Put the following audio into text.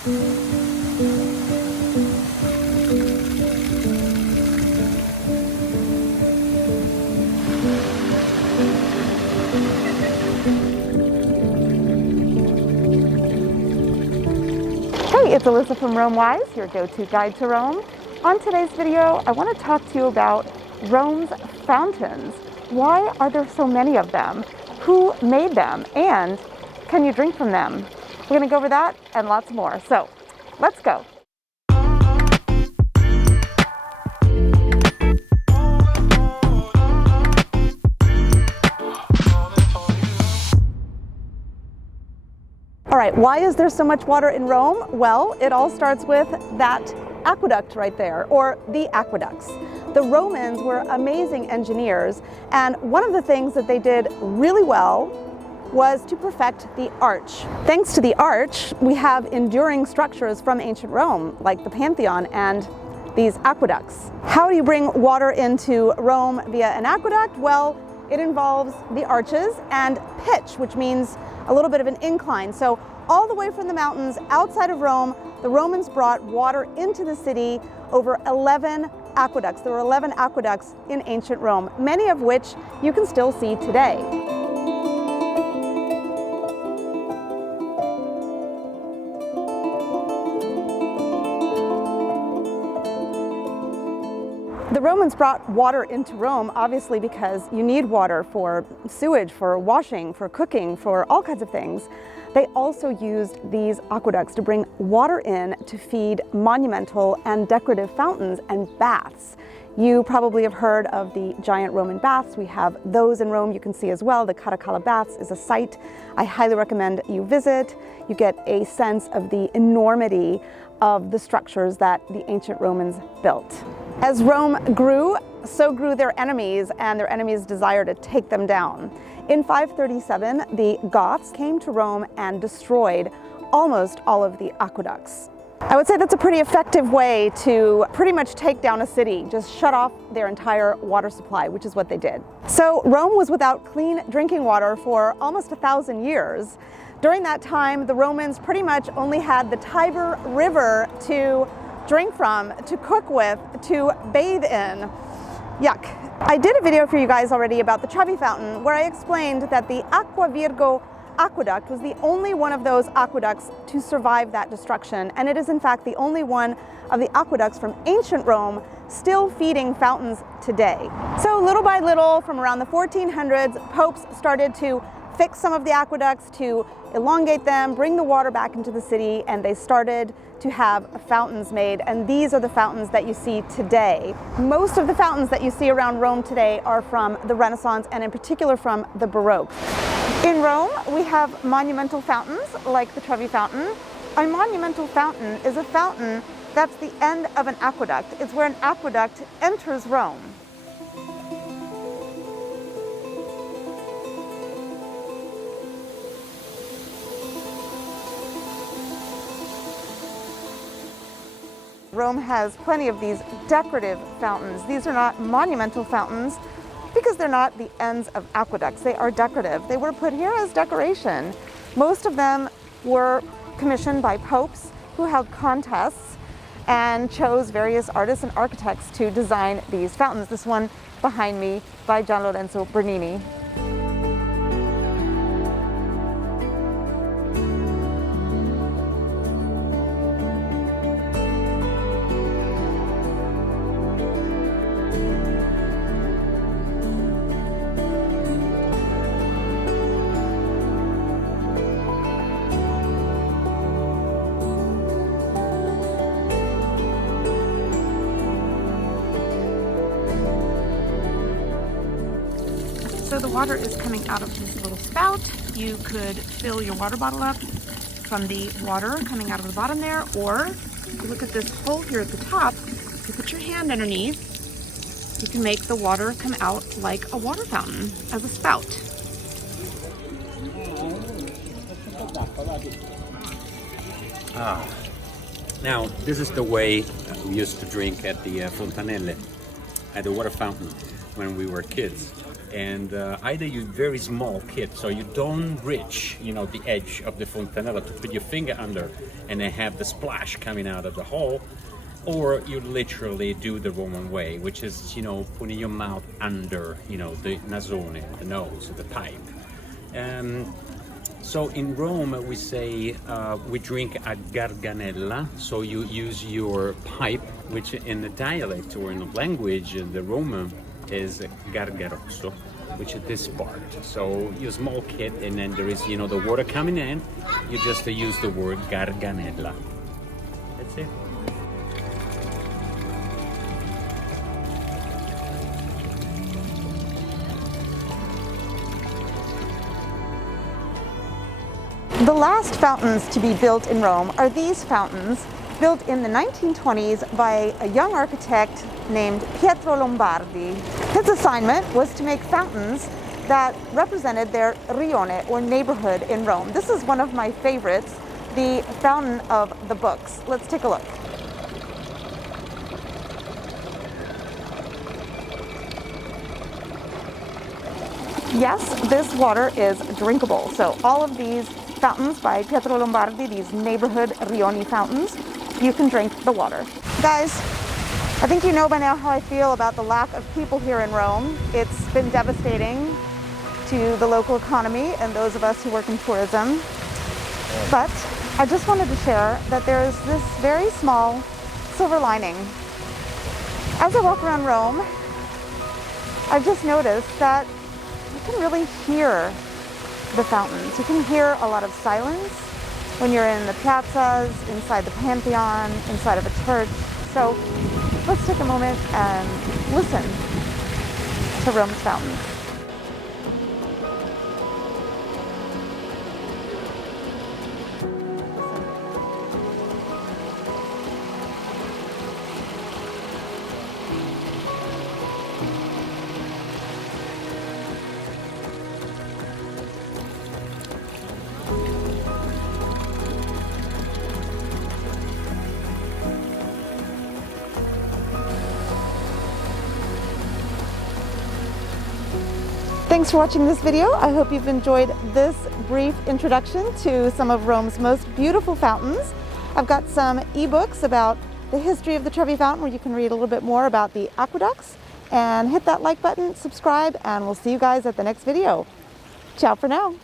Hey, it's Alyssa from RomeWise, your go-to guide to Rome. On today's video, I want to talk to you about Rome's fountains. Why are there so many of them? Who made them? And can you drink from them? We're going to go over that and lots more. So, let's go. All right, why is there so much water in Rome? Well, it all starts with that aqueduct right there, or the aqueducts. The Romans were amazing engineers, and one of the things that they did really well was to perfect the arch. Thanks to the arch, we have enduring structures from ancient Rome, like the Pantheon and these aqueducts. How do you bring water into Rome via an aqueduct? Well, it involves the arches and pitch, which means a little bit of an incline. So all the way from the mountains outside of Rome, the Romans brought water into the city over 11 aqueducts. There were 11 aqueducts in ancient Rome, many of which you can still see today. The Romans brought water into Rome, obviously, because you need water for sewage, for washing, for cooking, for all kinds of things. They also used these aqueducts to bring water in to feed monumental and decorative fountains and baths. You probably have heard of the giant Roman baths. We have those in Rome you can see as well. The Caracalla Baths is a site I highly recommend you visit. You get a sense of the enormity of the structures that the ancient Romans built. As Rome grew, so grew their enemies and their enemies' desire to take them down. In 537, the Goths came to Rome and destroyed almost all of the aqueducts. I would say that's a pretty effective way to pretty much take down a city, just shut off their entire water supply, which is what they did. So Rome was without clean drinking water for almost 1,000 years. During that time, the Romans pretty much only had the Tiber River to drink from, to cook with, to bathe in. Yuck. I did a video for you guys already about the Trevi fountain where I explained that the Aqua Virgo aqueduct was the only one of those aqueducts to survive that destruction, and it is in fact the only one of the aqueducts from ancient Rome still feeding fountains today. So little by little, from around the 1400s, popes started to fix some of the aqueducts, to elongate them, bring the water back into the city, and they started to have fountains made, and these are the fountains that you see today. Most of the fountains that you see around Rome today are from the Renaissance, and in particular from the Baroque. In Rome, we have monumental fountains like the Trevi fountain. A monumental fountain is a fountain that's the end of an aqueduct. It's where an aqueduct enters Rome. Rome has plenty of these decorative fountains. These are not monumental fountains because they're not the ends of aqueducts. They are decorative. They were put here as decoration. Most of them were commissioned by popes who held contests and chose various artists and architects to design these fountains. This one behind me by Gian Lorenzo Bernini. So the water is coming out of this little spout. You could fill your water bottle up from the water coming out of the bottom there, or you look at this hole here at the top, you put your hand underneath, you can make the water come out like a water fountain as a spout. Now this is the way we used to drink at the fontanelle, at the water fountain when we were kids. and either you very small kit, so you don't reach, you know, the edge of the fontanelle to put your finger under and then have the splash coming out of the hole, or you literally do the Roman way, which is, you know, putting your mouth under, you know, the nasone, the nose, the pipe. So in Rome we say we drink a garganella, so you use your pipe, which in the dialect or in the language, the Roman is gargarozzo, which is this part. So you small kit, and then there is, you know, the water coming in, you just use the word garganella. That's it. The last fountains to be built in Rome are these fountains, built in the 1920s by a young architect named Pietro Lombardi. His assignment was to make fountains that represented their Rione, or neighborhood in Rome. This is one of my favorites, the Fountain of the Books. Let's take a look. Yes, this water is drinkable. So all of these fountains by Pietro Lombardi, these neighborhood Rione fountains, you can drink the water. Guys, I think you know by now how I feel about the lack of people here in Rome. It's been devastating to the local economy and those of us who work in tourism. But I just wanted to share that there is this very small silver lining. As I walk around Rome, I've just noticed that you can really hear the fountains. You can hear a lot of silence when you're in the piazzas, inside the Pantheon, inside of a church. So let's take a moment and listen to Rome's fountains. Thanks for watching this video. I hope you've enjoyed this brief introduction to some of Rome's most beautiful fountains. I've got some ebooks about the history of the Trevi Fountain where you can read a little bit more about the aqueducts. And hit that like button, subscribe, and we'll see you guys at the next video. Ciao for now.